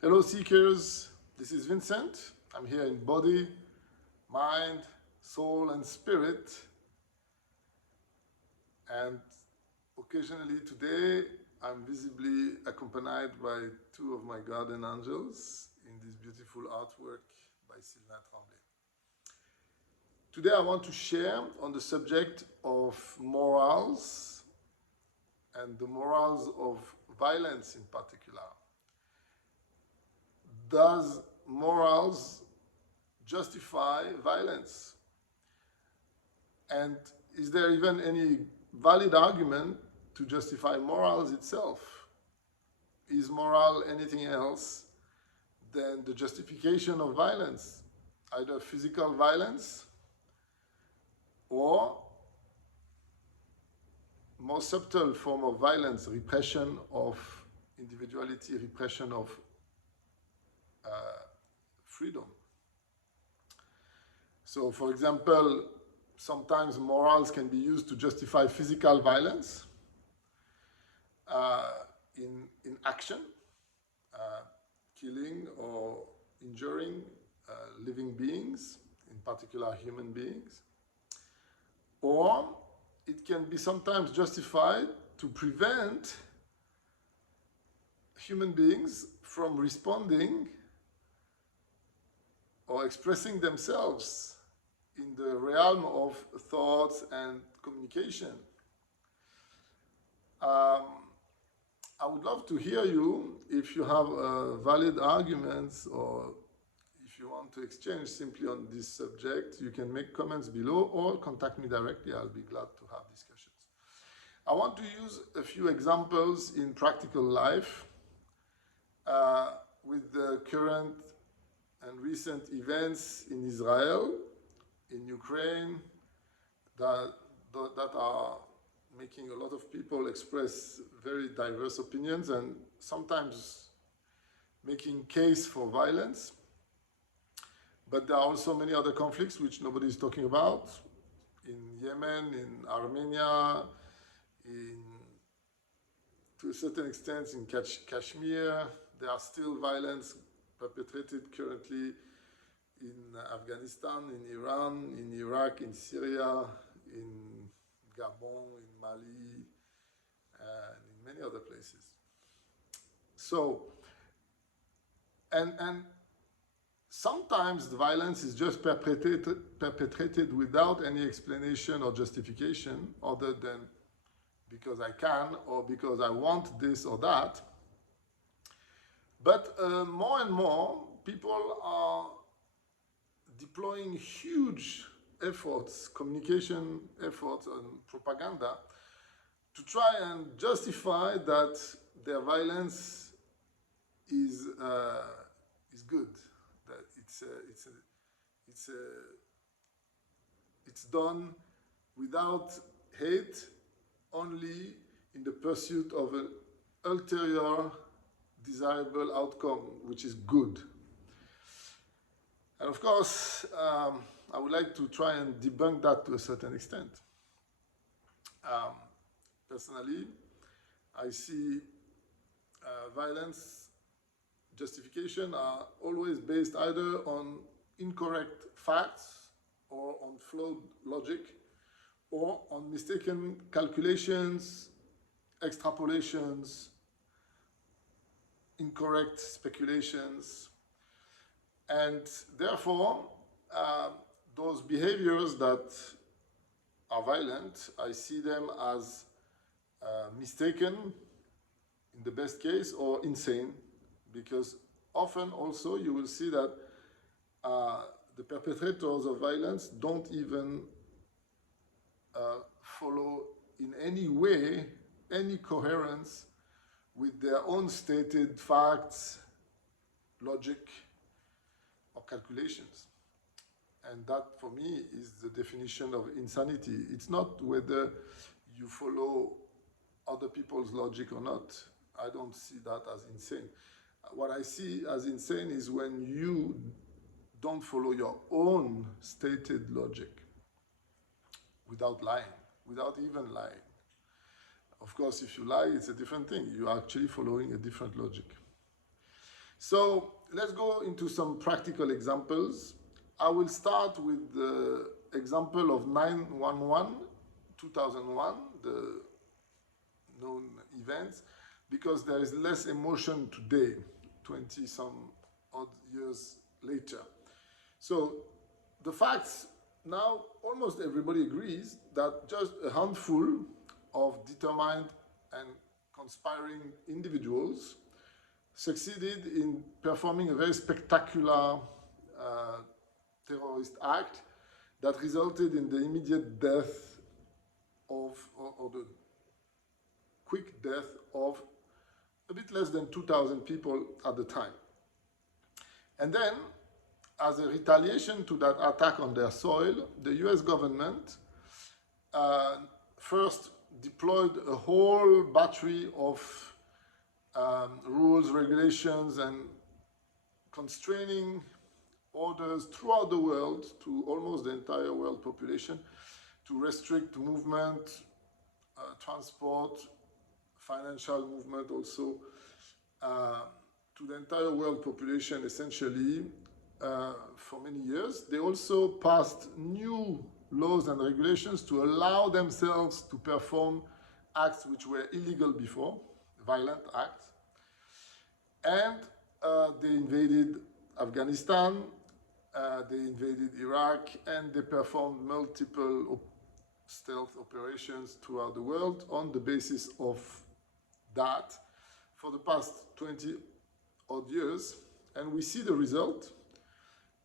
Hello seekers, this is Vincent. I'm here in body, mind, soul and spirit. And occasionally today I'm visibly accompanied by two of my guardian angels in this beautiful artwork by Sylvain Tremblay. Today I want to share on the subject of morals and the morals of violence in particular. Does morals justify violence? And is there even any valid argument to justify morals itself? Is moral anything else than the justification of violence, either physical violence or more subtle form of violence, repression of individuality, repression of freedom? So, for example, sometimes morals can be used to justify physical violence in action, killing or injuring living beings, in particular human beings. Or it can be sometimes justified to prevent human beings from responding or expressing themselves in the realm of thoughts and communication. I would love to hear you if you have valid arguments, or if you want to exchange simply on this subject. You can make comments below or contact me directly. I'll be glad to have discussions. I want to use a few examples in practical life with the current and recent events in Israel, in Ukraine, that are making a lot of people express very diverse opinions and sometimes making case for violence. But there are also many other conflicts which nobody is talking about. In Yemen, in Armenia, to a certain extent in Kashmir, there are still violence perpetrated currently in Afghanistan, in Iran, in Iraq, in Syria, in Gabon, in Mali, and in many other places. So, and sometimes the violence is just perpetrated without any explanation or justification other than because I can or because I want this or that. But more and more people are deploying huge efforts, communication efforts and propaganda to try and justify that their violence is good, that it's done without hate, only in the pursuit of an ulterior desirable outcome, which is good. And of course, I would like to try and debunk that to a certain extent. Personally, I see violence justification are always based either on incorrect facts or on flawed logic or on mistaken calculations, extrapolations, incorrect speculations. And therefore, those behaviors that are violent, I see them as mistaken in the best case or insane, because often also you will see that the perpetrators of violence don't even follow in any way any coherence with their own stated facts, logic, or calculations. And that, for me, is the definition of insanity. It's not whether you follow other people's logic or not. I don't see that as insane. What I see as insane is when you don't follow your own stated logic without lying, without even lying. Of course, if you lie, it's a different thing. You are actually following a different logic. So let's go into some practical examples. I will start with the example of 9/11, 2001, the known events, because there is less emotion today, 20 some odd years later. So the facts now, almost everybody agrees that just a handful of determined and conspiring individuals succeeded in performing a very spectacular terrorist act that resulted in the immediate death of, or the quick death of a bit less than 2,000 people at the time. And then, as a retaliation to that attack on their soil, the US government first deployed a whole battery of rules, regulations, and constraining orders throughout the world to almost the entire world population to restrict movement, transport, financial movement also, to the entire world population essentially for many years. They also passed new laws and regulations to allow themselves to perform acts which were illegal before, violent acts. And they invaded Afghanistan, they invaded Iraq, and they performed multiple stealth operations throughout the world on the basis of that for the past 20 odd years. And we see the result.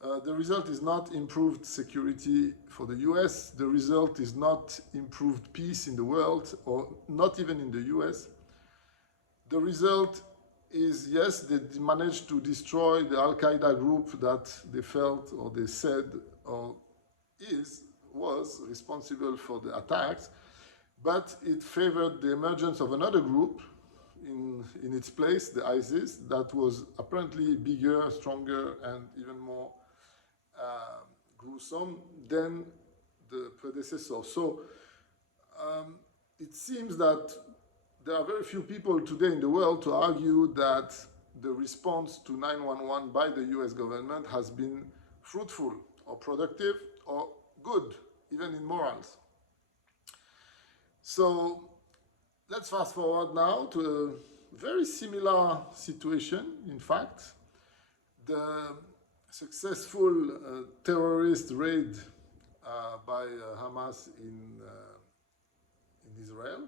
The result is not improved security for the US. The result is not improved peace in the world, or not even in the US. The result is, yes, they managed to destroy the Al-Qaeda group that they felt, or they said, or was responsible for the attacks, but it favored the emergence of another group in its place, the ISIS, that was apparently bigger, stronger, and even more gruesome than the predecessor. So it seems that there are very few people today in the world to argue that the response to 9/11 by the US government has been fruitful or productive or good, even in morals. So let's fast forward now to a very similar situation, in fact. The successful terrorist raid by Hamas in Israel.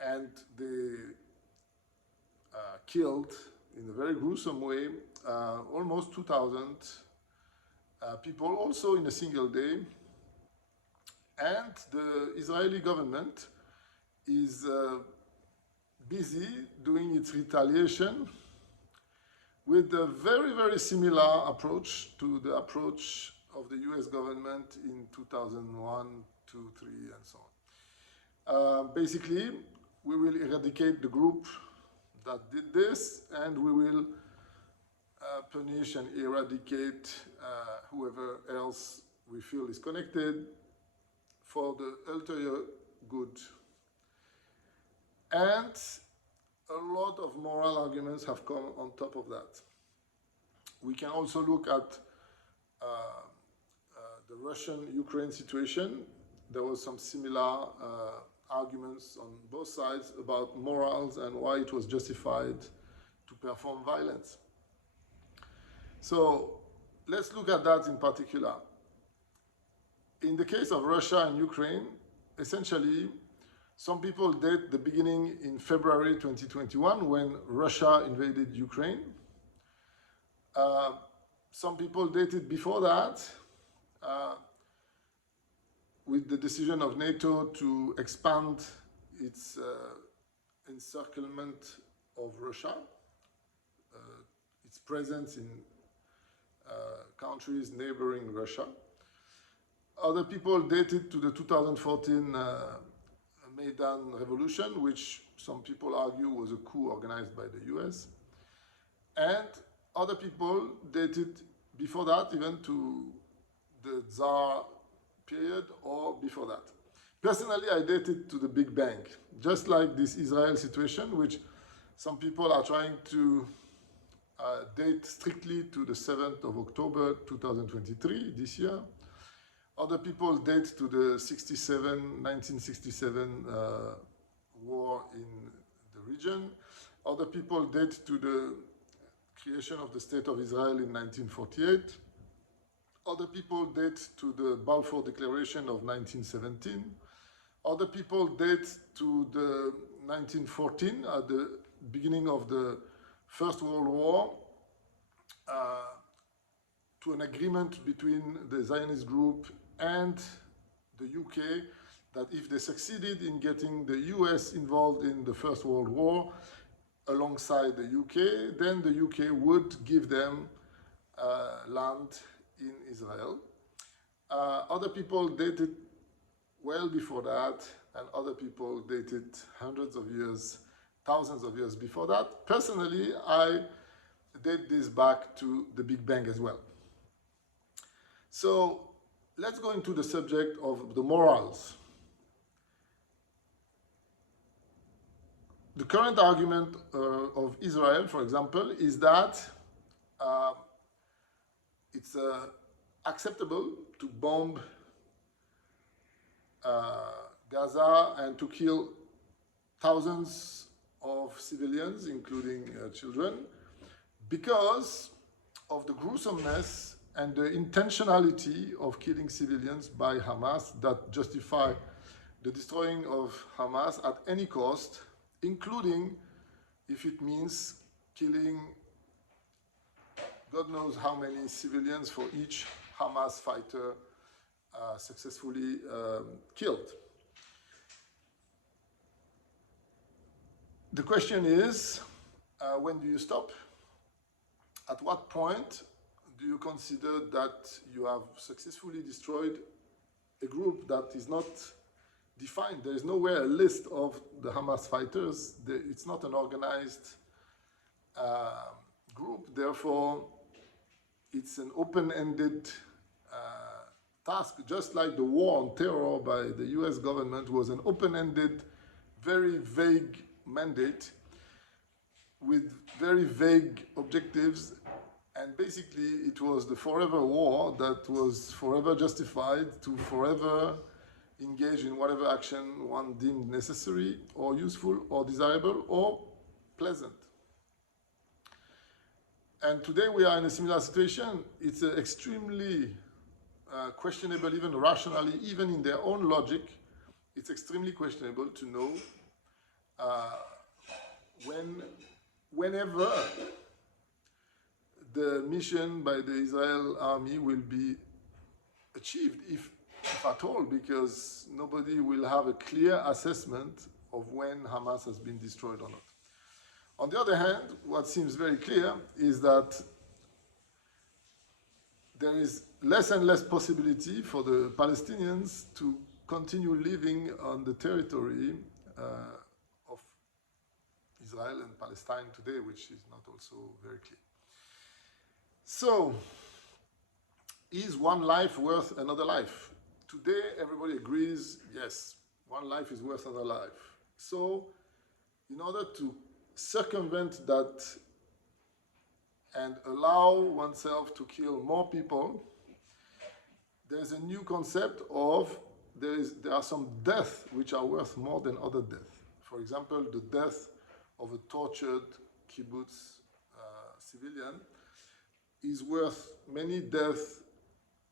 And they killed, in a very gruesome way, almost 2,000 people, also in a single day. And the Israeli government is busy doing its retaliation with a very, very similar approach to the approach of the US government in 2001, 2, 3, and so on. Basically, we will eradicate the group that did this, and we will punish and eradicate whoever else we feel is connected for the ulterior good. And a lot of moral arguments have come on top of that. We can also look at the Russian-Ukraine situation. There was some similar arguments on both sides about morals and why it was justified to perform violence. So let's look at that in particular. In the case of Russia and Ukraine, essentially, some people date the beginning in February 2021 when Russia invaded Ukraine. Some people dated before that with the decision of NATO to expand its encirclement of Russia, its presence in countries neighboring Russia. Other people dated to the 2014 Maidan Revolution, which some people argue was a coup organized by the US. And other people dated before that, even to the Tsar period or before that. Personally, I dated to the Big Bang, just like this Israel situation, which Some people are trying to date strictly to the 7th of October 2023, this year. Other people date to the 1967 war in the region. Other people date to the creation of the State of Israel in 1948. Other people date to the Balfour Declaration of 1917. Other people date to the 1914, at the beginning of the First World War, to an agreement between the Zionist group and the UK that if they succeeded in getting the US involved in the First World War alongside the UK, then the UK would give them land in Israel. Other people dated well before that, and other people dated hundreds of years, thousands of years before that. Personally, I date this back to the Big Bang as well. So let's go into the subject of the morals. The current argument of Israel, for example, is that it's acceptable to bomb Gaza and to kill thousands of civilians, including children, because of the gruesomeness and the intentionality of killing civilians by Hamas that justify the destroying of Hamas at any cost, including if it means killing God knows how many civilians for each Hamas fighter successfully killed. The question is, when do you stop? At what point do you consider that you have successfully destroyed a group that is not defined? There is nowhere a list of the Hamas fighters. It's not an organized group. Therefore, it's an open-ended task, just like the war on terror by the US government was an open-ended, very vague mandate with very vague objectives, and basically it was the forever war that was forever justified to forever engage in whatever action one deemed necessary or useful or desirable or pleasant. And today we are in a similar situation. It's extremely questionable, even rationally, even in their own logic. It's extremely questionable to know whenever the mission by the Israel army will be achieved, if at all, because nobody will have a clear assessment of when Hamas has been destroyed or not. On the other hand, what seems very clear is that there is less and less possibility for the Palestinians to continue living on the territory of Israel and Palestine today, which is not also very clear. So, is one life worth another life? Today, everybody agrees, yes, one life is worth another life. So, in order to circumvent that and allow oneself to kill more people, there's a new concept of there are some deaths which are worth more than other deaths. For example, the death of a tortured kibbutz civilian is worth many deaths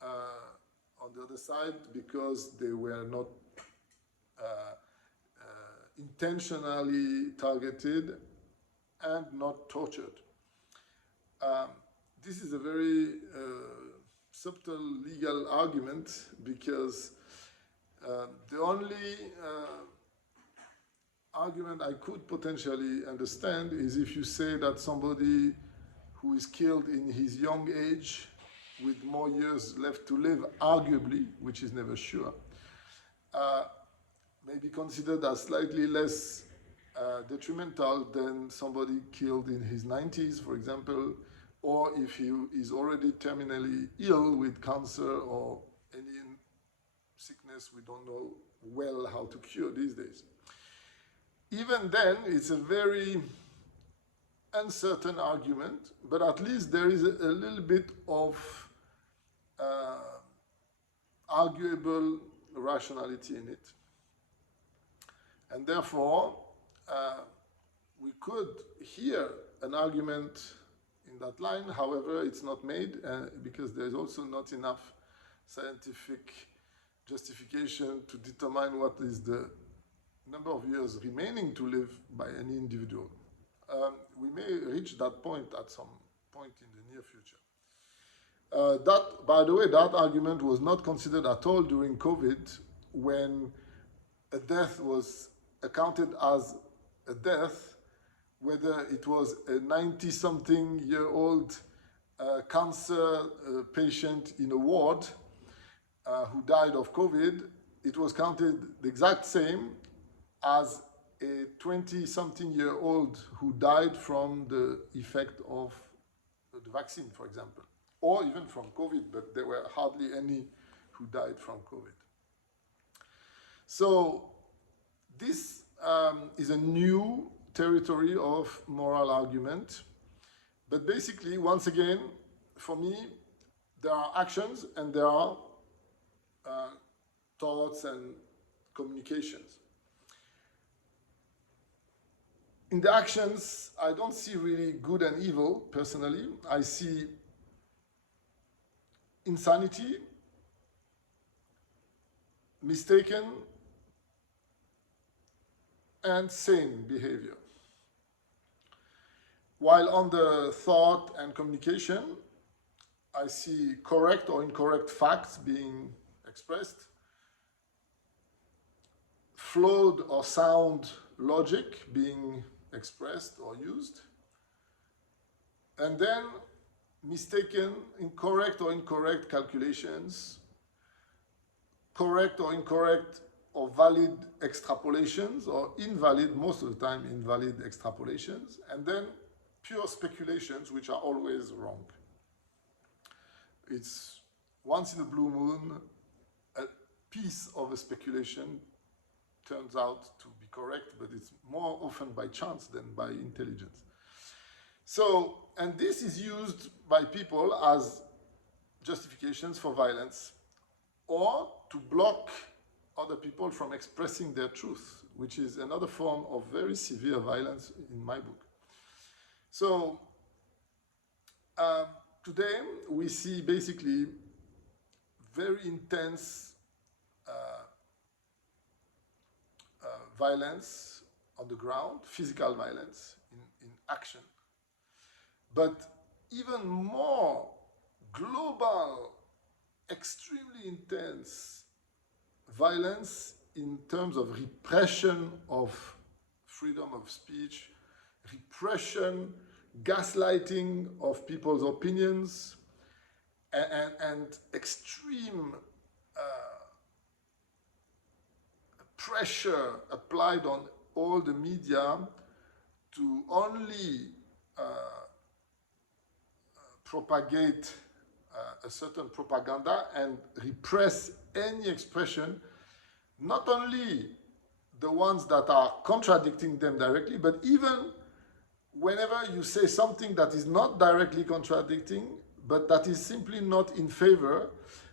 on the other side because they were not intentionally targeted and not tortured. This is a very subtle legal argument because the only argument I could potentially understand is if you say that somebody who is killed in his young age with more years left to live, arguably, which is never sure, may be considered as slightly less detrimental than somebody killed in his 90s, for example, or if he is already terminally ill with cancer or any sickness we don't know well how to cure these days. Even then, it's a very uncertain argument, but at least there is a little bit of arguable rationality in it. And therefore, we could hear an argument in that line. However, it's not made because there is also not enough scientific justification to determine what is the number of years remaining to live by any individual. We may reach that point at some point in the near future. That, by the way, that argument was not considered at all during COVID, when a death was accounted as a death, whether it was a 90-something-year-old cancer patient in a ward who died of COVID. It was counted the exact same as a 20-something-year-old who died from the effect of the vaccine, for example, or even from COVID, but there were hardly any who died from COVID. So this is a new territory of moral argument. But basically, once again, for me, there are actions and there are thoughts and communications. In the actions, I don't see really good and evil, personally. I see insanity, mistaken, and sane behavior. While on the thought and communication, I see correct or incorrect facts being expressed, flawed or sound logic being expressed or used, and then mistaken, incorrect or incorrect calculations, correct or incorrect or valid extrapolations, or invalid, most of the time invalid extrapolations, and then pure speculations, which are always wrong. It's once in a blue moon, a piece of a speculation turns out to be correct, but it's more often by chance than by intelligence. So, and this is used by people as justifications for violence, or to block other people from expressing their truth, which is another form of very severe violence in my book. So today we see basically very intense violence on the ground, physical violence in action, but even more global, extremely intense violence in terms of repression of freedom of speech, repression, gaslighting of people's opinions, and extreme pressure applied on all the media to only propagate a certain propaganda and repress any expression, not only the ones that are contradicting them directly, but even whenever you say something that is not directly contradicting, but that is simply not in favor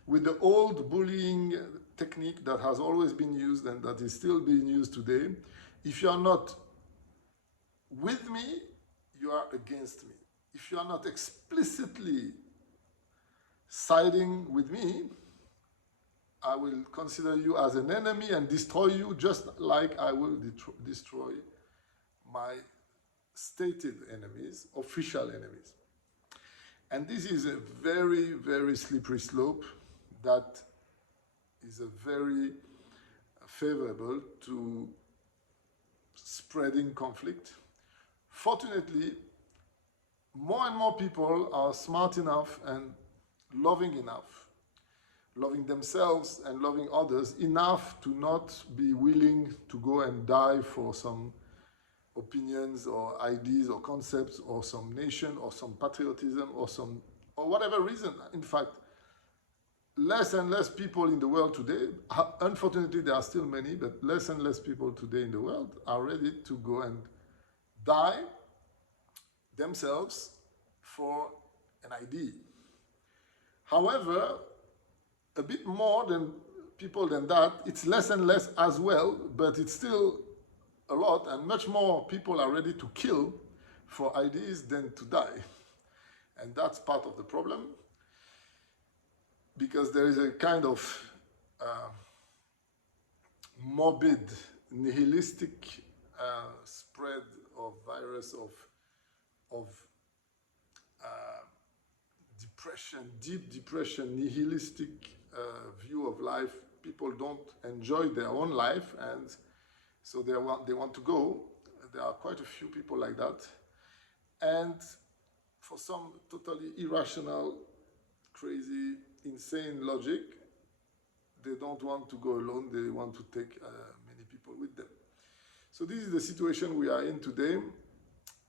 with the old bullying technique that has always been used and that is still being used today. If you are not with me, you are against me. If you are not explicitly siding with me, I will consider you as an enemy and destroy you, just like I will destroy my stated enemies, official enemies. And this is a very, very slippery slope that is a very favorable to spreading conflict. Fortunately, more and more people are smart enough and loving enough, loving themselves and loving others enough to not be willing to go and die for some opinions or ideas or concepts or some nation or some patriotism or whatever reason. In fact, less and less people in the world today, unfortunately there are still many, but less and less people today in the world are ready to go and die themselves for an idea. However, a bit more than people than that, it's less and less as well, but it's still a lot, and much more people are ready to kill for ideas than to die. And that's part of the problem, because there is a kind of morbid, nihilistic spread of virus of depression, deep depression, nihilistic view of life. People don't enjoy their own life, and so they want to go. There are quite a few people like that. And for some totally irrational, crazy, insane logic, they don't want to go alone, they want to take many people with them. So this is the situation we are in today.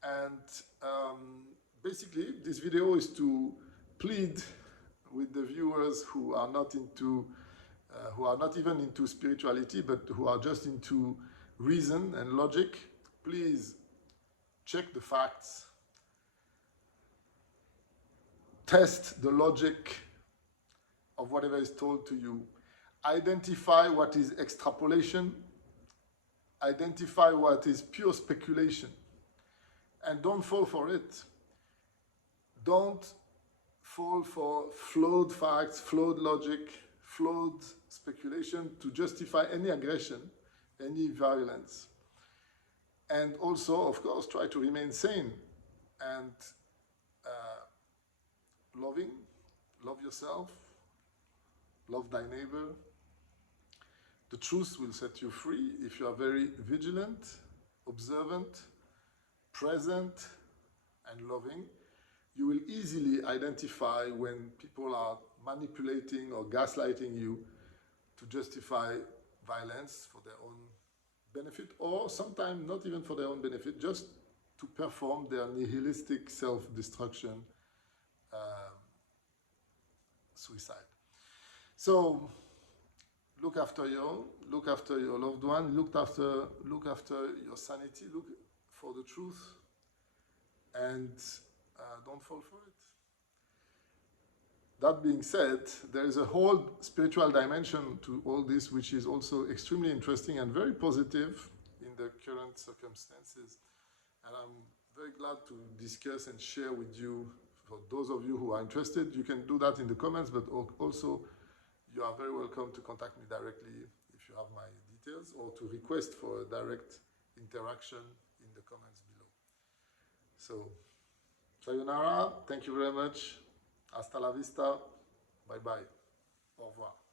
And basically, this video is to plead with the viewers who are not even into spirituality, but who are just into reason and logic. Please check the facts, test the logic of whatever is told to you, identify what is extrapolation, identify what is pure speculation, and don't fall for it. Don't fall for flawed facts, flawed logic, flawed speculation to justify any aggression, any violence. And also, of course, try to remain sane and loving. Love yourself, love thy neighbor. The truth will set you free if you are very vigilant, observant, present, and loving. You will easily identify when people are manipulating or gaslighting you to justify violence for their own benefit, or sometimes not even for their own benefit, just to perform their nihilistic self-destruction, suicide. So look after your loved one, look after your sanity, look for the truth, and don't fall for it. That being said, there is a whole spiritual dimension to all this, which is also extremely interesting and very positive in the current circumstances. And I'm very glad to discuss and share with you. For those of you who are interested, you can do that in the comments, but also you are very welcome to contact me directly if you have my details, or to request for a direct interaction in the comments below. So, sayonara, thank you very much. Hasta la vista, bye bye, au revoir.